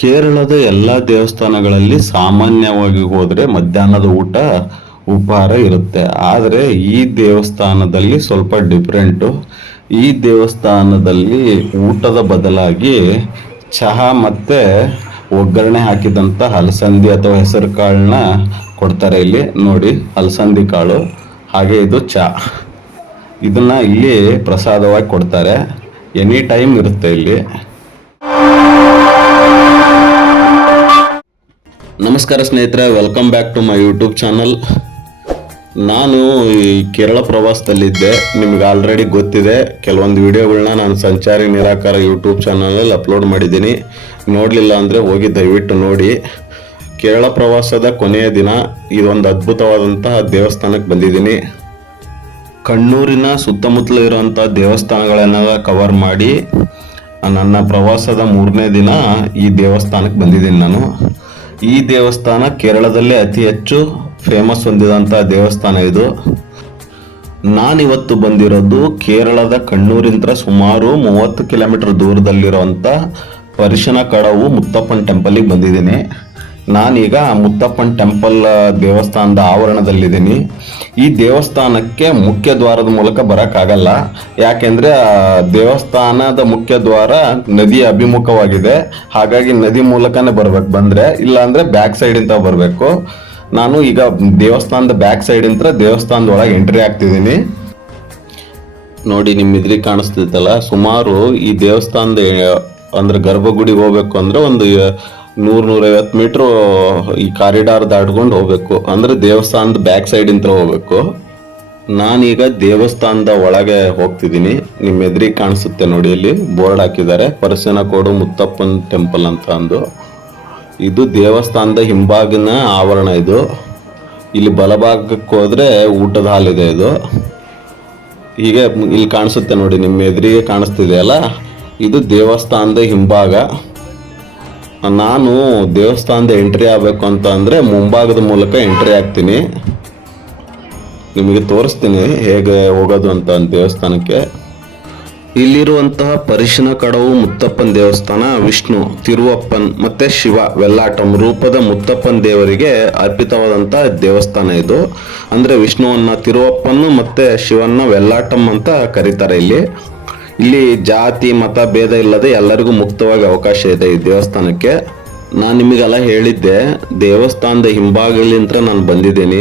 ಕೇರಳದ ಎಲ್ಲ ದೇವಸ್ಥಾನಗಳಲ್ಲಿ ಸಾಮಾನ್ಯವಾಗಿ ಹೋದರೆ ಮಧ್ಯಾಹ್ನದ ಊಟ ಉಪಹಾರ ಇರುತ್ತೆ. ಆದರೆ ಈ ದೇವಸ್ಥಾನದಲ್ಲಿ ಸ್ವಲ್ಪ ಡಿಫ್ರೆಂಟು. ಈ ದೇವಸ್ಥಾನದಲ್ಲಿ ಊಟದ ಬದಲಾಗಿ ಚಹಾ ಮತ್ತು ಒಗ್ಗರಣೆ ಹಾಕಿದಂಥ ಅಲಸಂದಿ ಅಥವಾ ಹೆಸರು ಕಾಳನ್ನ ಕೊಡ್ತಾರೆ. ಇಲ್ಲಿ ನೋಡಿ, ಅಲಸಂದಿ ಕಾಳು, ಹಾಗೆ ಇದು ಚಹಾ. ಇದನ್ನ ಇಲ್ಲಿ ಪ್ರಸಾದವಾಗಿ ಕೊಡ್ತಾರೆ. ಎನಿ ಟೈಮ್ ಇರುತ್ತೆ ಇಲ್ಲಿ. ನಮಸ್ಕಾರ ಸ್ನೇಹಿತರೆ, welcome back to my YouTube channel. ನಾನು ಈ ಕೇರಳ ಪ್ರವಾಸದಲ್ಲಿದ್ದೆ. ನಿಮ್ಗೆ ಆಲ್ರೆಡಿ ಗೊತ್ತಿದೆ, ಕೆಲವೊಂದು ವಿಡಿಯೋಗಳನ್ನ ನಾನು ಸಂಚಾರಿ ನಿರಾಕಾರ ಯೂಟ್ಯೂಬ್ ಚಾನಲಲ್ಲಿ ಅಪ್ಲೋಡ್ ಮಾಡಿದ್ದೀನಿ. ನೋಡಲಿಲ್ಲ ಅಂದರೆ ಹೋಗಿ ದಯವಿಟ್ಟು ನೋಡಿ. ಕೇರಳ ಪ್ರವಾಸದ ಕೊನೆಯ ದಿನ ಇದೊಂದು ಅದ್ಭುತವಾದಂತಹ ದೇವಸ್ಥಾನಕ್ಕೆ ಬಂದಿದ್ದೀನಿ. ಕಣ್ಣೂರಿನ ಸುತ್ತಮುತ್ತಲು ಇರುವಂಥ ದೇವಸ್ಥಾನಗಳನ್ನೆಲ್ಲ ಕವರ್ ಮಾಡಿ ನನ್ನ ಪ್ರವಾಸದ 3ನೇ ದಿನ ಈ ದೇವಸ್ಥಾನಕ್ಕೆ ಬಂದಿದ್ದೀನಿ ನಾನು. ಈ ದೇವಸ್ಥಾನ ಕೇರಳದಲ್ಲೇ ಅತಿ ಹೆಚ್ಚು ಫೇಮಸ್ ಹೊಂದಿದಂಥ ದೇವಸ್ಥಾನ ಇದು. ನಾನಿವತ್ತು ಬಂದಿರೋದು ಕೇರಳದ ಕಣ್ಣೂರಿಂದ ಸುಮಾರು 30 ಕಿಲೋಮೀಟರ್ ದೂರದಲ್ಲಿರುವಂಥ ಪರಿಶನ ಕಡವು ಮುತ್ತಪ್ಪನ ಟೆಂಪಲಿಗೆ ಬಂದಿದ್ದೀನಿ. ನಾನೀಗ ಮುತ್ತಪ್ಪನ ಟೆಂಪಲ್ ದೇವಸ್ಥಾನದ ಆವರಣದಲ್ಲಿದ್ದೀನಿ. ಈ ದೇವಸ್ಥಾನಕ್ಕೆ ಮುಖ್ಯ ದ್ವಾರದ ಮೂಲಕ ಬರೋಕ್ಕಾಗಲ್ಲ, ಯಾಕೆಂದರೆ ದೇವಸ್ಥಾನದ ಮುಖ್ಯ ದ್ವಾರ ನದಿಯ ಅಭಿಮುಖವಾಗಿದೆ. ಹಾಗಾಗಿ ನದಿ ಮೂಲಕನೇ ಬರ್ಬೇಕು ಬಂದರೆ, ಇಲ್ಲಾಂದರೆ ಬ್ಯಾಕ್ ಸೈಡಿಂದ ಬರಬೇಕು. ನಾನು ಈಗ ದೇವಸ್ಥಾನದ ಬ್ಯಾಕ್ ಸೈಡಿಂದ ದೇವಸ್ಥಾನದ ಒಳಗೆ ಎಂಟ್ರಿ ಆಗ್ತಿದ್ದೀನಿ. ನೋಡಿ, ನಿಮ್ಮ ಎದುರಿಗೆ ಕಾಣಿಸ್ತಿತ್ತಲ್ಲ, ಸುಮಾರು ಈ ದೇವಸ್ಥಾನದ ಅಂದರೆ ಗರ್ಭಗುಡಿಗೆ ಹೋಗ್ಬೇಕು ಅಂದರೆ ಒಂದು 100-150 ಮೀಟ್ರು ಈ ಕಾರಿಡಾರ್ ದಾಟ್ಕೊಂಡು ಹೋಗ್ಬೇಕು. ಅಂದರೆ ದೇವಸ್ಥಾನದ ಬ್ಯಾಕ್ ಸೈಡಿಂದ ಹೋಗ್ಬೇಕು. ನಾನೀಗ ದೇವಸ್ಥಾನದ ಒಳಗೆ ಹೋಗ್ತಿದ್ದೀನಿ. ನಿಮ್ಮ ಎದುರಿಗೆ ಕಾಣಿಸುತ್ತೆ ನೋಡಿ, ಇಲ್ಲಿ ಬೋರ್ಡ್ ಹಾಕಿದ್ದಾರೆ, ಪರಸನಕೋಡು ಮುತ್ತಪ್ಪನ್ ಟೆಂಪಲ್ ಅಂತ ಅಂದು. ಇದು ದೇವಸ್ಥಾನದ ಹಿಂಭಾಗಿನ ಆವರಣ. ಇದು ಇಲ್ಲಿ ಬಲಭಾಗಕ್ಕೆ ಹೋದರೆ ಊಟದ ಹಾಲ್ ಇದೆ. ಇದು ಹೀಗೆ ಇಲ್ಲಿ ಕಾಣಿಸುತ್ತೆ ನೋಡಿ, ನಿಮ್ಮ ಎದುರಿಗೆ ಕಾಣಿಸ್ತಿದೆ ಅಲ್ಲ, ಇದು ದೇವಸ್ಥಾನದ ಹಿಂಭಾಗ. ನಾನು ದೇವಸ್ಥಾನದ ಎಂಟ್ರಿ ಆಗಬೇಕು ಅಂತ ಅಂದರೆ ಮುಂಭಾಗದ ಮೂಲಕ ಎಂಟ್ರಿ ಆಗ್ತೀನಿ. ನಿಮಗೆ ತೋರಿಸ್ತೀನಿ ಹೇಗೆ ಹೋಗೋದು ಅಂತ ದೇವಸ್ಥಾನಕ್ಕೆ. ಇಲ್ಲಿರುವಂತಹ ಪರಿಶನ ಕಡವು ಮುತ್ತಪ್ಪನ ದೇವಸ್ಥಾನ ವಿಷ್ಣು, ತಿರುವಪ್ಪನ್ ಮತ್ತು ಶಿವ ವೆಲ್ಲಾಟಂ ರೂಪದ ಮುತ್ತಪ್ಪನ ದೇವರಿಗೆ ಅರ್ಪಿತವಾದಂಥ ದೇವಸ್ಥಾನ ಇದು. ಅಂದರೆ ವಿಷ್ಣುವನ್ನ ತಿರುವಪ್ಪನ್ನು ಮತ್ತು ಶಿವನ್ನ ವೆಲ್ಲಾಟಂ ಅಂತ ಕರೀತಾರೆ. ಇಲ್ಲಿ ಜಾತಿ ಮತ ಭೇದ ಇಲ್ಲದೆ ಎಲ್ಲರಿಗೂ ಮುಕ್ತವಾಗಿ ಅವಕಾಶ ಇದೆ ಈ ದೇವಸ್ಥಾನಕ್ಕೆ. ನಾನು ನಿಮಗೆಲ್ಲ ಹೇಳಿದ್ದೆ, ದೇವಸ್ಥಾನದ ಹಿಂಭಾಗಲಿಂದ ನಾನು ಬಂದಿದ್ದೀನಿ.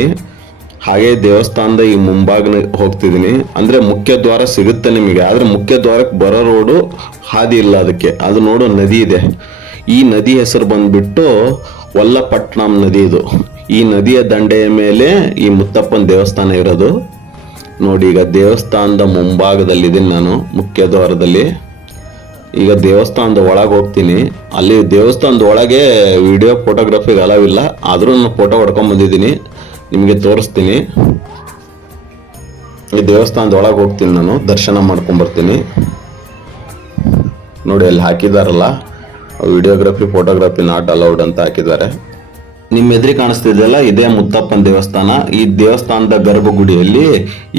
ಹಾಗೆ ದೇವಸ್ಥಾನದ ಈ ಮುಂಭಾಗನ ಹೋಗ್ತಿದ್ದೀನಿ. ಅಂದರೆ ಮುಖ್ಯ ದ್ವಾರ ಸಿಗುತ್ತೆ ನಿಮಗೆ, ಆದರೆ ಮುಖ್ಯ ದ್ವಾರಕ್ಕೆ ಬರೋ ರೋಡು ಹಾದಿ ಇಲ್ಲ ಅದಕ್ಕೆ. ಅದು ನೋಡು, ನದಿ ಇದೆ. ಈ ನದಿ ಹೆಸರು ಬಂದ್ಬಿಟ್ಟು ವಲ್ಲಪಟ್ನಂ ನದಿ. ಇದು ಈ ನದಿಯ ದಂಡೆಯ ಮೇಲೆ ಈ ಮುತ್ತಪ್ಪನ ದೇವಸ್ಥಾನ ಇರೋದು. ನೋಡಿ, ಈಗ ದೇವಸ್ಥಾನದ ಮುಂಭಾಗದಲ್ಲಿದ್ದೀನಿ ನಾನು, ಮುಖ್ಯ ದ್ವಾರದಲ್ಲಿ. ಈಗ ದೇವಸ್ಥಾನದ ಒಳಗೆ ಹೋಗ್ತೀನಿ. ಅಲ್ಲಿ ದೇವಸ್ಥಾನದ ಒಳಗೆ ವಿಡಿಯೋ ಫೋಟೋಗ್ರಫಿಗೆ ಅಲವಿಲ್ಲ, ಆದರೂ ನಾನು ಫೋಟೋ ಹೊಡ್ಕೊಂಡು ಬಂದಿದ್ದೀನಿ, ನಿಮಗೆ ತೋರಿಸ್ತೀನಿ. ಈ ದೇವಸ್ಥಾನದ ಒಳಗೆ ಹೋಗ್ತೀನಿ ನಾನು, ದರ್ಶನ ಮಾಡ್ಕೊಂಬರ್ತೀನಿ. ನೋಡಿ, ಅಲ್ಲಿ ಹಾಕಿದಾರಲ್ಲ, ವಿಡಿಯೋಗ್ರಫಿ ಫೋಟೋಗ್ರಫಿ ನಾಟ್ ಅಲೌಡ್ ಅಂತ ಹಾಕಿದ್ದಾರೆ. ನಿಮ್ಮ ಎದುರಿ ಕಾಣಿಸ್ತಿದೆಯಲ್ಲ, ಇದೇ ಮುತ್ತಪ್ಪನ ದೇವಸ್ಥಾನ. ಈ ದೇವಸ್ಥಾನದ ಗರ್ಭಗುಡಿಯಲ್ಲಿ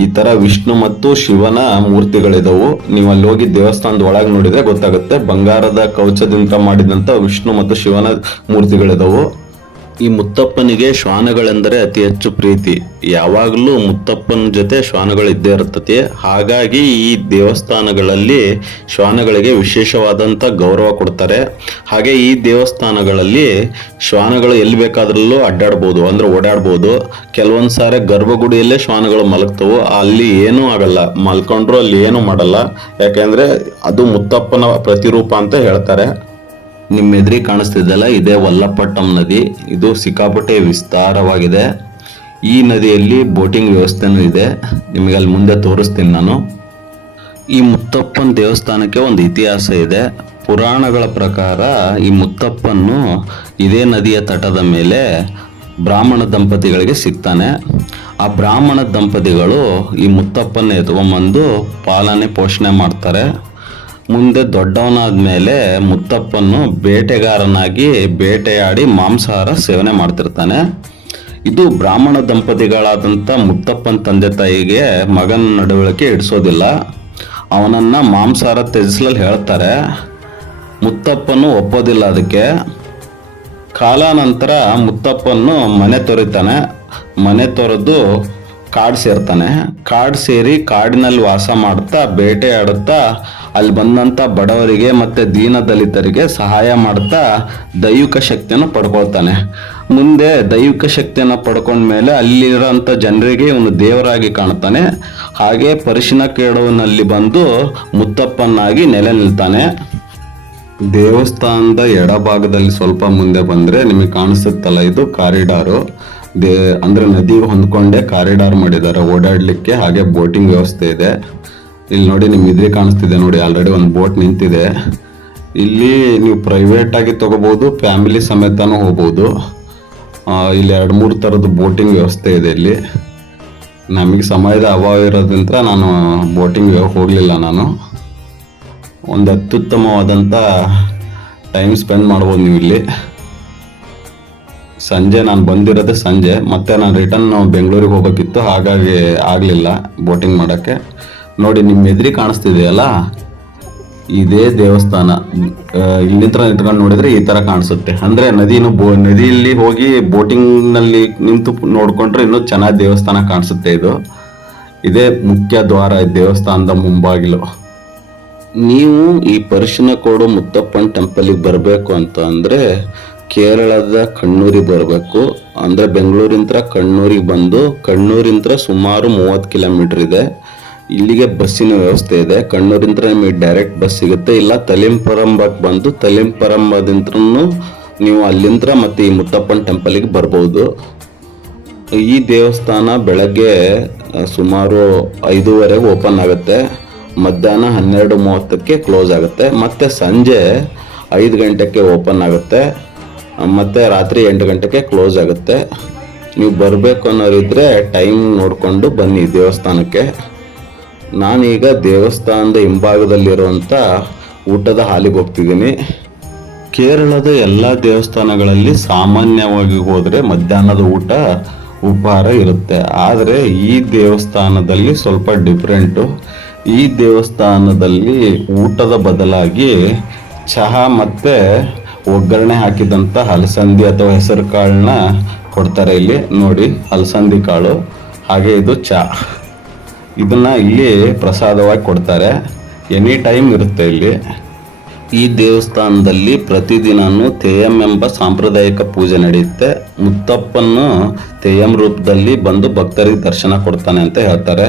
ಈ ತರ ವಿಷ್ಣು ಮತ್ತು ಶಿವನ ಮೂರ್ತಿಗಳಿದವು. ನೀವು ಅಲ್ಲಿ ಹೋಗಿ ದೇವಸ್ಥಾನದ ಒಳಗೆ ನೋಡಿದ್ರೆ ಗೊತ್ತಾಗುತ್ತೆ. ಬಂಗಾರದ ಕವಚದಿಂದ ಮಾಡಿದಂತ ವಿಷ್ಣು ಮತ್ತು ಶಿವನ ಮೂರ್ತಿಗಳಿದವು. ಈ ಮುತ್ತಪ್ಪನಿಗೆ ಶ್ವಾನಗಳೆಂದರೆ ಅತಿ ಹೆಚ್ಚು ಪ್ರೀತಿ. ಯಾವಾಗಲೂ ಮುತ್ತಪ್ಪನ ಜೊತೆ ಶ್ವಾನಗಳು ಇದ್ದೇ ಇರ್ತದೆ. ಹಾಗಾಗಿ ಈ ದೇವಸ್ಥಾನಗಳಲ್ಲಿ ಶ್ವಾನಗಳಿಗೆ ವಿಶೇಷವಾದಂಥ ಗೌರವ ಕೊಡ್ತಾರೆ. ಹಾಗೆ ಈ ದೇವಸ್ಥಾನಗಳಲ್ಲಿ ಶ್ವಾನಗಳು ಎಲ್ಲಿ ಬೇಕಾದ್ರಲ್ಲೂ ಅಡ್ಡಾಡ್ಬೋದು, ಅಂದರೆ ಓಡಾಡ್ಬೋದು. ಕೆಲವೊಂದು ಸಾರಿ ಗರ್ಭಗುಡಿಯಲ್ಲೇ ಶ್ವಾನಗಳು ಮಲಗ್ತವು, ಅಲ್ಲಿ ಏನೂ ಆಗಲ್ಲ, ಮಲ್ಕೊಂಡ್ರು ಅಲ್ಲಿ ಏನೂ ಮಾಡಲ್ಲ. ಯಾಕೆಂದರೆ ಅದು ಮುತ್ತಪ್ಪನ ಪ್ರತಿರೂಪ ಅಂತ ಹೇಳ್ತಾರೆ. ನಿಮ್ಮ ಎದುರಿಗೆ ಕಾಣಿಸ್ತಿದ್ದಲ್ಲ, ಇದೇ ವಲ್ಲಪಟ್ಟಂ ನದಿ. ಇದು ಸಿಕ್ಕಾಪಟ್ಟೆ ವಿಸ್ತಾರವಾಗಿದೆ. ಈ ನದಿಯಲ್ಲಿ ಬೋಟಿಂಗ್ ವ್ಯವಸ್ಥೆನೂ ಇದೆ. ನಿಮಗೆ ಅಲ್ಲಿ ಮುಂದೆ ತೋರಿಸ್ತೀನಿ ನಾನು. ಈ ಮುತ್ತಪ್ಪನ ದೇವಸ್ಥಾನಕ್ಕೆ ಒಂದು ಇತಿಹಾಸ ಇದೆ. ಪುರಾಣಗಳ ಪ್ರಕಾರ ಈ ಮುತ್ತಪ್ಪನ್ನು ಇದೇ ನದಿಯ ತಟದ ಮೇಲೆ ಬ್ರಾಹ್ಮಣ ದಂಪತಿಗಳಿಗೆ ಸಿಗ್ತಾನೆ. ಆ ಬ್ರಾಹ್ಮಣ ದಂಪತಿಗಳು ಈ ಮುತ್ತಪ್ಪನ ಎತ್ಕೊಂಡ್ಬಂದು ಪಾಲನೆ ಪೋಷಣೆ ಮಾಡ್ತಾರೆ. ಮುಂದೆ ದೊಡ್ಡವನಾದ ಮೇಲೆ ಮುತ್ತಪ್ಪನ್ನು ಬೇಟೆಗಾರನಾಗಿ ಬೇಟೆಯಾಡಿ ಮಾಂಸಾಹಾರ ಸೇವನೆ ಮಾಡ್ತಿರ್ತಾನೆ. ಇದು ಬ್ರಾಹ್ಮಣ ದಂಪತಿಗಳಾದಂಥ ಮುತ್ತಪ್ಪನ ತಂದೆ ತಾಯಿಗೆ ಮಗನ ನಡವಳಿಕೆ ಇಡಿಸೋದಿಲ್ಲ. ಅವನನ್ನು ಮಾಂಸಾಹಾರ ತ್ಯಜಿಸಲು ಹೇಳ್ತಾರೆ. ಮುತ್ತಪ್ಪನು ಒಪ್ಪೋದಿಲ್ಲ ಅದಕ್ಕೆ. ಕಾಲಾನಂತರ ಮುತ್ತಪ್ಪನ್ನು ಮನೆ ತೊರಿತಾನೆ. ಮನೆ ತೊರೆದು ಕಾಡು ಸೇರ್ತಾನೆ. ಕಾಡು ಸೇರಿ ಕಾಡಿನಲ್ಲಿ ವಾಸ ಮಾಡ್ತಾ ಬೇಟೆ ಆಡುತ್ತಾ ಅಲ್ಲಿ ಬಂದಂಥ ಬಡವರಿಗೆ ಮತ್ತು ದೀನದಲಿತರಿಗೆ ಸಹಾಯ ಮಾಡ್ತಾ ದೈವಿಕ ಶಕ್ತಿಯನ್ನು ಪಡ್ಕೊಳ್ತಾನೆ. ಮುಂದೆ ದೈವಿಕ ಶಕ್ತಿಯನ್ನು ಪಡ್ಕೊಂಡ್ಮೇಲೆ ಅಲ್ಲಿರೋಂಥ ಜನರಿಗೆ ಇವನು ದೇವರಾಗಿ ಕಾಣ್ತಾನೆ. ಹಾಗೆ ಪರಿಶಿನ ಕೇಡೂರಿನಲ್ಲಿ ಬಂದು ಮುತ್ತಪ್ಪನಾಗಿ ನೆಲೆ ನಿಲ್ತಾನೆ. ದೇವಸ್ಥಾನದ ಎಡಭಾಗದಲ್ಲಿ ಸ್ವಲ್ಪ ಮುಂದೆ ಬಂದರೆ ನಿಮಗೆ ಕಾಣಿಸುತ್ತಲ್ಲ, ಇದು ಕಾರಿಡಾರು. ಅಂದರೆ ನದಿಗೆ ಹೊಂದ್ಕೊಂಡೇ ಕಾರಿಡಾರ್ ಮಾಡಿದ್ದಾರೆ ಓಡಾಡಲಿಕ್ಕೆ. ಹಾಗೆ ಬೋಟಿಂಗ್ ವ್ಯವಸ್ಥೆ ಇದೆ. ಇಲ್ಲಿ ನೋಡಿ, ನಿಮ್ಮ ಎದುರಿಗೆ ಕಾಣಿಸ್ತಿದೆ ನೋಡಿ, ಆಲ್ರೆಡಿ ಒಂದು ಬೋಟ್ ನಿಂತಿದೆ. ಇಲ್ಲಿ ನೀವು ಪ್ರೈವೇಟಾಗಿ ತೊಗೋಬೋದು, ಫ್ಯಾಮಿಲಿ ಸಮೇತನೂ ಹೋಗ್ಬೋದು. ಇಲ್ಲಿ 2-3 ಥರದ ಬೋಟಿಂಗ್ ವ್ಯವಸ್ಥೆ ಇದೆ ಇಲ್ಲಿ. ನಮಗೆ ಸಮಯದ ಅಭಾವ ಇರೋದ್ರಿಂದ ನಾನು ಬೋಟಿಂಗ್ ಹೋಗಲಿಲ್ಲ. ನಾನು ಒಂದು ಅತ್ಯುತ್ತಮವಾದಂಥ ಟೈಮ್ ಸ್ಪೆಂಡ್ ಮಾಡ್ಬೋದು ನೀವು ಇಲ್ಲಿ. ಸಂಜೆ ನಾನು ಬಂದಿರೋದೇ ಸಂಜೆ, ಮತ್ತು ನಾನು ರಿಟರ್ನ್ ಬೆಂಗಳೂರಿಗೆ ಹೋಗೋಕ್ಕಿತ್ತು, ಹಾಗಾಗಿ ಆಗಲಿಲ್ಲ ಬೋಟಿಂಗ್ ಮಾಡೋಕ್ಕೆ. ನೋಡಿ, ನಿಮ್ಮ ಎದುರಿಗೆ ಕಾಣಿಸ್ತಿದೆಯಲ್ಲ, ಇದೇ ದೇವಸ್ಥಾನ. ಇಲ್ಲಿ ನಿಂತ್ಕೊಂಡು ನೋಡಿದರೆ ಈ ಥರ ಕಾಣಿಸುತ್ತೆ. ಅಂದರೆ ನದಿಯಲ್ಲಿ ಹೋಗಿ ಬೋಟಿಂಗ್ನಲ್ಲಿ ನಿಂತು ನೋಡಿಕೊಂಡ್ರೆ ಇನ್ನೂ ಚೆನ್ನಾಗಿ ದೇವಸ್ಥಾನ ಕಾಣಿಸುತ್ತೆ. ಇದೇ ಮುಖ್ಯ ದ್ವಾರ, ದೇವಸ್ಥಾನದ ಮುಂಬಾಗಿಲು. ನೀವು ಈ ಪರಿಶಿನ ಕೋಡು ಮುತ್ತಪ್ಪನ ಟೆಂಪಲಿಗೆ ಬರಬೇಕು ಅಂತ ಅಂದರೆ ಕೇರಳದ ಕಣ್ಣೂರಿಗೆ ಬರಬೇಕು. ಅಂದರೆ ಬೆಂಗಳೂರಿಂದ ಕಣ್ಣೂರಿಗೆ ಬಂದು ಕಣ್ಣೂರಿಂದ ಸುಮಾರು 30 ಕಿಲೋಮೀಟರ್ ಇದೆ. ಇಲ್ಲಿಗೆ ಬಸ್ಸಿನ ವ್ಯವಸ್ಥೆ ಇದೆ. ಕಣ್ಣೂರಿಂದ ನಿಮಗೆ ಡೈರೆಕ್ಟ್ ಬಸ್ ಸಿಗುತ್ತೆ. ಇಲ್ಲ ತಲಿಂಪರಂಬಕ್ಕೆ ಬಂದು ತಲಿಂಪರಂಬದಿಂದ್ರೂ ನೀವು ಅಲ್ಲಿಂದ ಮತ್ತು ಈ ಮುತ್ತಪ್ಪನ ಟೆಂಪಲಿಗೆ ಬರ್ಬೋದು. ಈ ದೇವಸ್ಥಾನ ಬೆಳಗ್ಗೆ ಸುಮಾರು 5:30 ಓಪನ್ ಆಗುತ್ತೆ. ಮಧ್ಯಾಹ್ನ 12:30ಕ್ಕೆ ಕ್ಲೋಸ್ ಆಗುತ್ತೆ. ಮತ್ತು ಸಂಜೆ 5 ಗಂಟೆಗೆ ಓಪನ್ ಆಗುತ್ತೆ. ಮತ್ತು ರಾತ್ರಿ 8 ಗಂಟೆಗೆ ಕ್ಲೋಸ್ ಆಗುತ್ತೆ. ನೀವು ಬರಬೇಕು ಅನ್ನೋರಿದ್ರೆ ಟೈಮ್ ನೋಡಿಕೊಂಡು ಬನ್ನಿ ದೇವಸ್ಥಾನಕ್ಕೆ. ನಾನೀಗ ದೇವಸ್ಥಾನದ ಹಿಂಭಾಗದಲ್ಲಿರುವಂಥ ಊಟದ ಹಾಲಿಗೆ ಹೋಗ್ತಿದ್ದೀನಿ. ಕೇರಳದ ಎಲ್ಲ ದೇವಸ್ಥಾನಗಳಲ್ಲಿ ಸಾಮಾನ್ಯವಾಗಿ ಹೋದರೆ ಮಧ್ಯಾಹ್ನದ ಉಪಹಾರ ಇರುತ್ತೆ. ಆದರೆ ಈ ದೇವಸ್ಥಾನದಲ್ಲಿ ಸ್ವಲ್ಪ ಡಿಫ್ರೆಂಟು. ಈ ದೇವಸ್ಥಾನದಲ್ಲಿ ಊಟದ ಬದಲಾಗಿ ಚಹಾ ಮತ್ತು ಒಗ್ಗರಣೆ ಹಾಕಿದಂಥ ಹಲಸಂದಿ ಅಥವಾ ಹೆಸರು ಕಾಳನ್ನ ಕೊಡ್ತಾರೆ. ಇಲ್ಲಿ ನೋಡಿ, ಹಲಸಂದಿ ಕಾಳು, ಹಾಗೆ ಇದು ಚಹಾ. ಇದನ್ನು ಇಲ್ಲಿ ಪ್ರಸಾದವಾಗಿ ಕೊಡ್ತಾರೆ. ಎನಿ ಟೈಮ್ ಇರುತ್ತೆ ಇಲ್ಲಿ. ಈ ದೇವಸ್ಥಾನದಲ್ಲಿ ಪ್ರತಿದಿನವೂ ತೆಯ್ಯಂ ಎಂಬ ಸಾಂಪ್ರದಾಯಿಕ ಪೂಜೆ ನಡೆಯುತ್ತೆ. ಮುತ್ತಪ್ಪನ್ನು ತೆಯ್ಯಂ ರೂಪದಲ್ಲಿ ಬಂದು ಭಕ್ತರಿಗೆ ದರ್ಶನ ಕೊಡ್ತಾನೆ ಅಂತ ಹೇಳ್ತಾರೆ.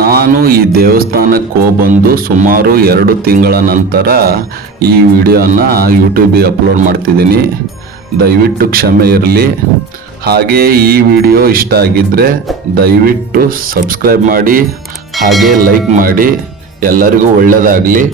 ನಾನು ಈ ದೇವಸ್ಥಾನಕ್ಕೆ ಹೋಗ್ಬಂದು ಸುಮಾರು 2 ತಿಂಗಳ ನಂತರ ಈ ವಿಡಿಯೋನ ಯೂಟ್ಯೂಬಿಗೆ ಅಪ್ಲೋಡ್ ಮಾಡ್ತಿದ್ದೀನಿ. ದಯವಿಟ್ಟು ಕ್ಷಮೆ ಇರಲಿ. ಹಾಗೆ ಈ ವಿಡಿಯೋ ಇಷ್ಟ ಆಗಿದ್ದರೆ ದಯವಿಟ್ಟು ಸಬ್ಸ್ಕ್ರೈಬ್ ಮಾಡಿ, ಹಾಗೆ ಲೈಕ್ ಮಾಡಿ. ಎಲ್ಲರಿಗೂ ಒಳ್ಳೆಯದಾಗಲಿ.